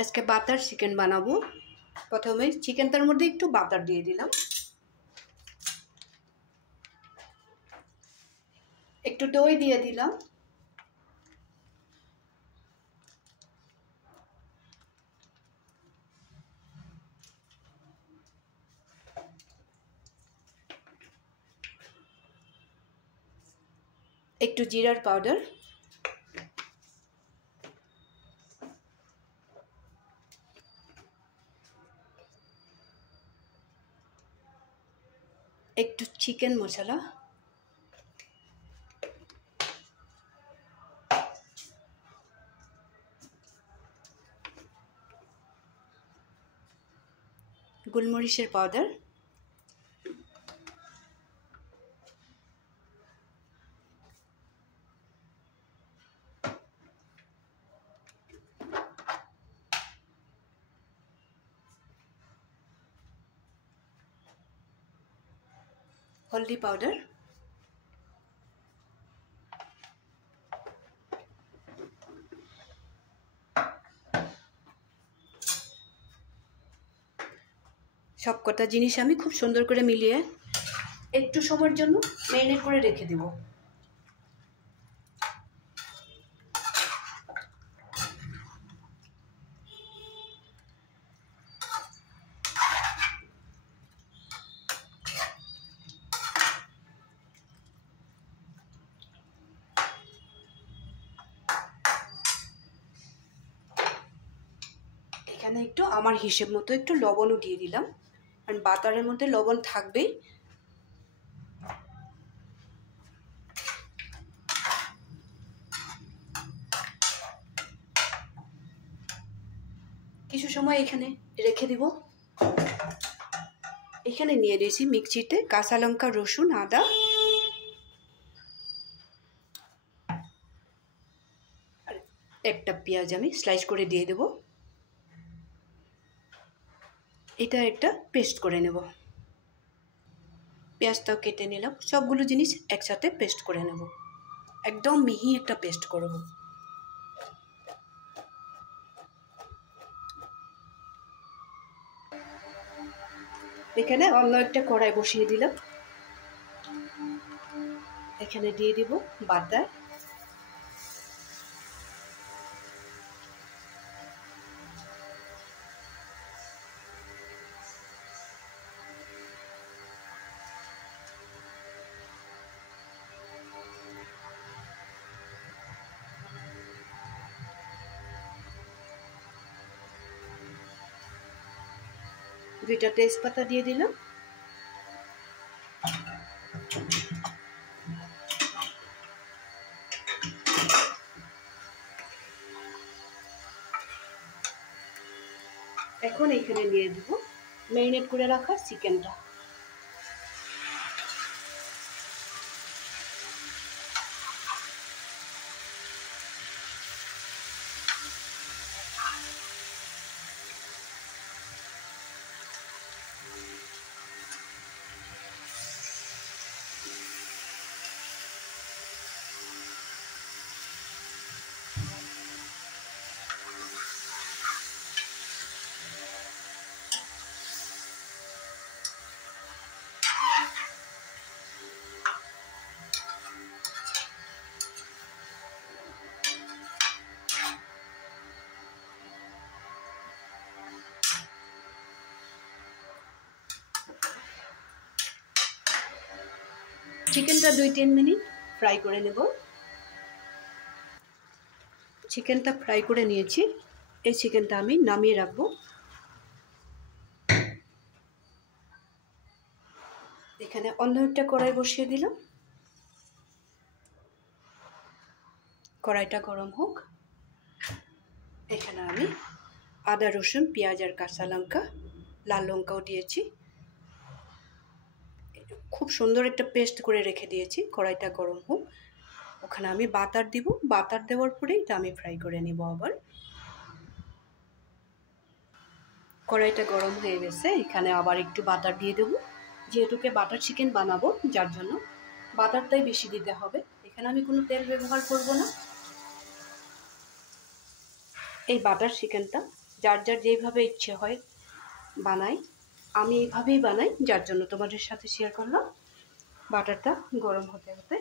আজকে butter chicken বানাবো। প্রথমে চিকেনটার মধ্যে একটু বাটার দিয়ে দিলাম, একটু দই দিয়ে দিলাম, একটু জিরার পাউডার, একটু চিকেন মশলা, গোলমরিচের পাউডার, হলদি পাউডার, সবকটা জিনিস আমি খুব সুন্দর করে মিলিয়ে একটু সময়ের জন্য ম্যারিনেট করে রেখে দেব। এখানে একটু আমার হিসেব মতো একটু লবণও দিয়ে দিলাম, কারণ বাটারের মধ্যে লবণ থাকবেই। কিছু সময় এখানে রেখে দিব। এখানে নিয়ে নিয়েছি মিক্সিতে কাঁচা লঙ্কা, রসুন, আদা, আর একটা পেঁয়াজ আমি স্লাইস করে দিয়ে দেব। এটা একটা পেস্ট করে নেব। পেঁয়াজটাও কেটে নিলাম, সবগুলো জিনিস একসাথে পেস্ট করে নেব, একদম মিহি একটা পেস্ট করব। এখানে অন্য একটা কড়াই বসিয়ে দিলাম, এখানে দিয়ে দিব বাটার, দুইটা তেজপাতা দিয়ে দিলাম, এখন এখানে দিয়ে দিব ম্যারিনেট করে রাখা চিকেনটা। চিকেনটা 2-3 মিনিট ফ্রাই করে নেব। চিকেনটা ফ্রাই করে নিয়েছি, এই চিকেনটা আমি নামিয়ে রাখবো। এখানে অন্য একটা কড়াই বসিয়ে দিলাম, কড়াইটা গরম হোক। এখানে আমি আদা, রসুন, পেঁয়াজ আর কাঁচা লঙ্কা, লাল লঙ্কাও দিয়েছি, খুব সুন্দর একটা পেস্ট করে রেখে দিয়েছি। কড়াইটা গরম হোক, ওখানে আমি বাটার দিব, বাটার দেওয়ার পরেই এটা আমি ফ্রাই করে নিব। আবার কড়াইটা গরম হয়ে গেছে, এখানে আবার একটু বাটার দিয়ে দেবো, যেহেতুকে বাটার চিকেন বানাবো যার জন্য বাটারটাই বেশি দিতে হবে। এখানে আমি কোনো তেল ব্যবহার করব না। এই বাটার চিকেনটা যার যার যেইভাবে ইচ্ছে হয় বানাই, আমি এইভাবেই বানাই, যার জন্য তোমাদের সাথে শেয়ার করলাম। বাটারটা গরম হতে হতে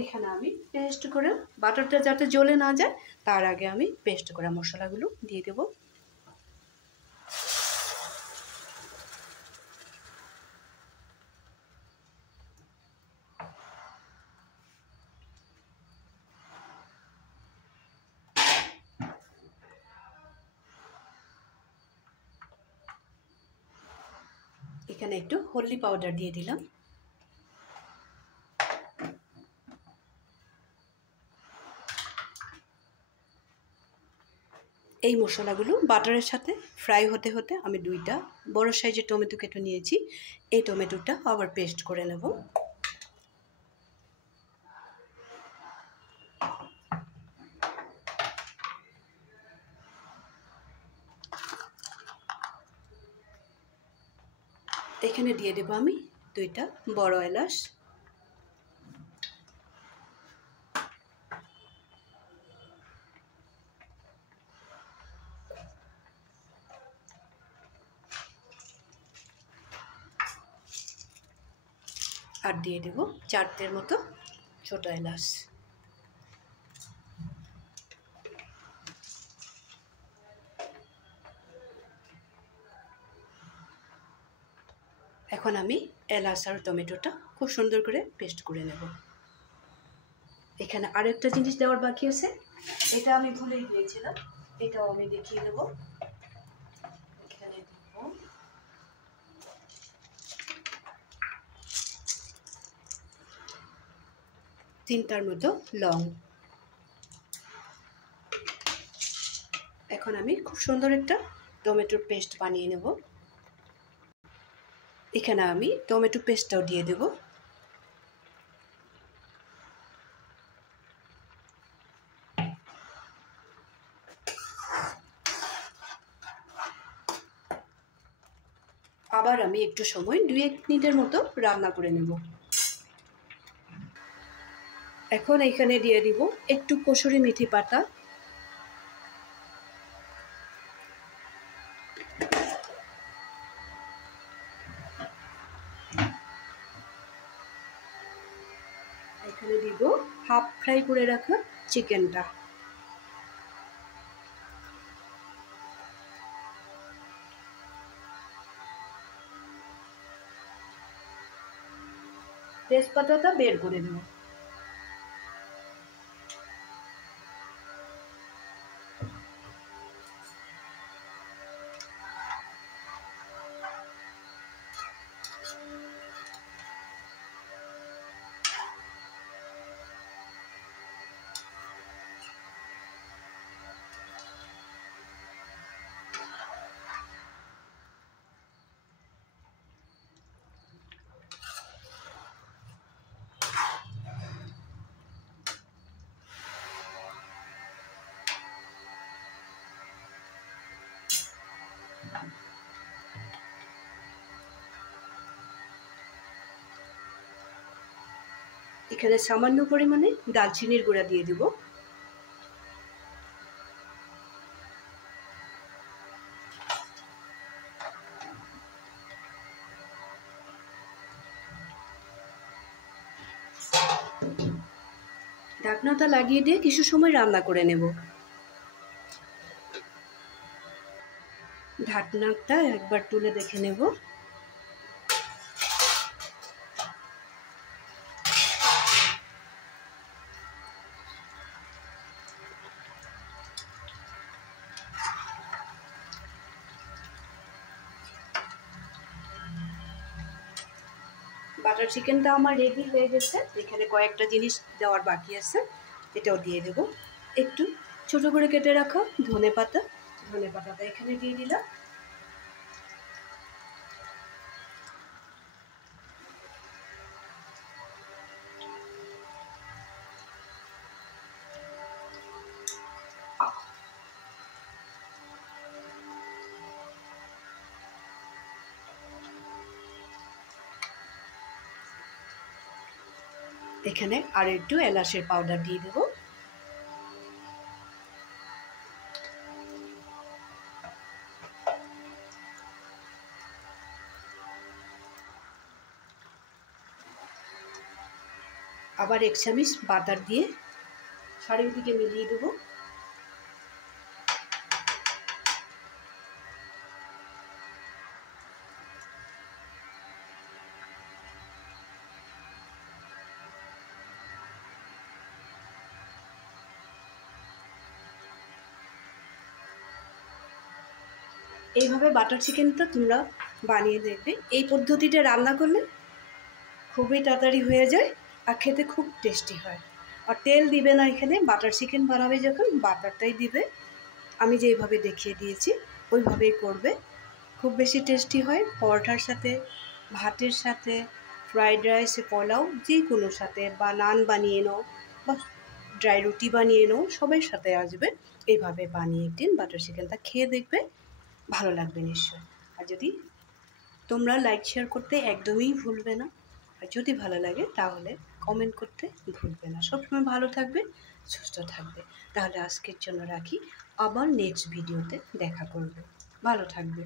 এখানে আমি পেস্ট করে, বাটারটা যাতে জ্বলে না যায় তার আগে আমি পেস্ট করা মশলাগুলো দিয়ে দেব। এখানে একটু হলদি পাউডার দিয়ে দিলাম। এই মশলাগুলো বাটারের সাথে ফ্রাই হতে হতে আমি 2টা বড় সাইজের টমেটো কেটে নিয়েছি। এই টমেটোটা আবার পেস্ট করে নেব। এখানে দিয়ে দেব আমি 2টা বড় এলাচ। আর দিয়ে দেব 4টের মতো ছোট এলাচ। এখন আমি এলাচ আর টমেটোটা খুব সুন্দর করে পেস্ট করে নেব। এখানে আরেকটা জিনিস দেওয়ার বাকি আছে, এটা আমি ভুলেই গিয়েছিলাম, এটাও আমি দেখিয়ে দেব। এখানে দেব 3টার মতো লং। এখন আমি খুব সুন্দর একটা টমেটোর পেস্ট বানিয়ে নেব। এখানে আমি টমেটো পেস্টটাও দিয়ে দেব। আবার আমি একটু সময় 2-1 মিনিটের মতো রান্না করে নেব। এখন এখানে দিয়ে দিব একটু কসুরি মেথি পাতা, এখানে দিব হাফ ফ্রাই করে রাখা চিকেনটা, তেজপাতাটা বের করে দেব। এখানে সামান্য পরিমাণে দারচিনির গুঁড়া দিয়ে দেব। ঢাকনাটা লাগিয়ে দিয়ে কিছু সময় রান্না করে নেব। ঢাকনাটা একবার তুলে দেখে নেব। বাটার চিকেনটা আমার রেডি হয়ে গেছে। এখানে কয়েকটা জিনিস দেওয়ার বাকি আছে, এটাও দিয়ে দেব। একটু ছোট করে কেটে রাখা ধনেপাতা, ধনেপাতাটা এখানে দিয়ে দিলাম। এখানে আর একটু এলাচের পাউডার দিয়ে দেব। আবার 1 চামচ বাটার দিয়ে চারিদিকে মিলিয়ে দেবো। এইভাবে বাটার চিকেনটা তোমরা বানিয়ে দেখবে। এই পদ্ধতিতে রান্না করলে খুবই তাড়াতাড়ি হয়ে যায় আর খেতে খুব টেস্টি হয়। আর তেল দিবে না এখানে, বাটার চিকেন বানাবে যখন বাটারটাই দিবে। আমি যেইভাবে দেখিয়ে দিয়েছি ওইভাবেই করবে, খুব বেশি টেস্টি হয়। পরোটার সাথে, ভাতের সাথে, ফ্রাইড রাইসে, পোলাও যে কোনোর সাথে, বা নান বানিয়ে নাও বা ড্রাই রুটি বানিয়ে নাও, সবের সাথে আসবে। এইভাবে বানিয়ে একদিন বাটার চিকেনটা খেয়ে দেখবে, ভালো লাগবে নিশ্চয়। আর যদি তোমরা লাইক শেয়ার করতে একদমই ভুলবে না। আর যদি ভালো লাগে তাহলে কমেন্ট করতে ভুলবে না। সবসময় ভালো থাকবে, সুস্থ থাকবে। তাহলে আজকের জন্য রাখি, আবার নেক্সট ভিডিওতে দেখা করবে। ভালো থাকবে।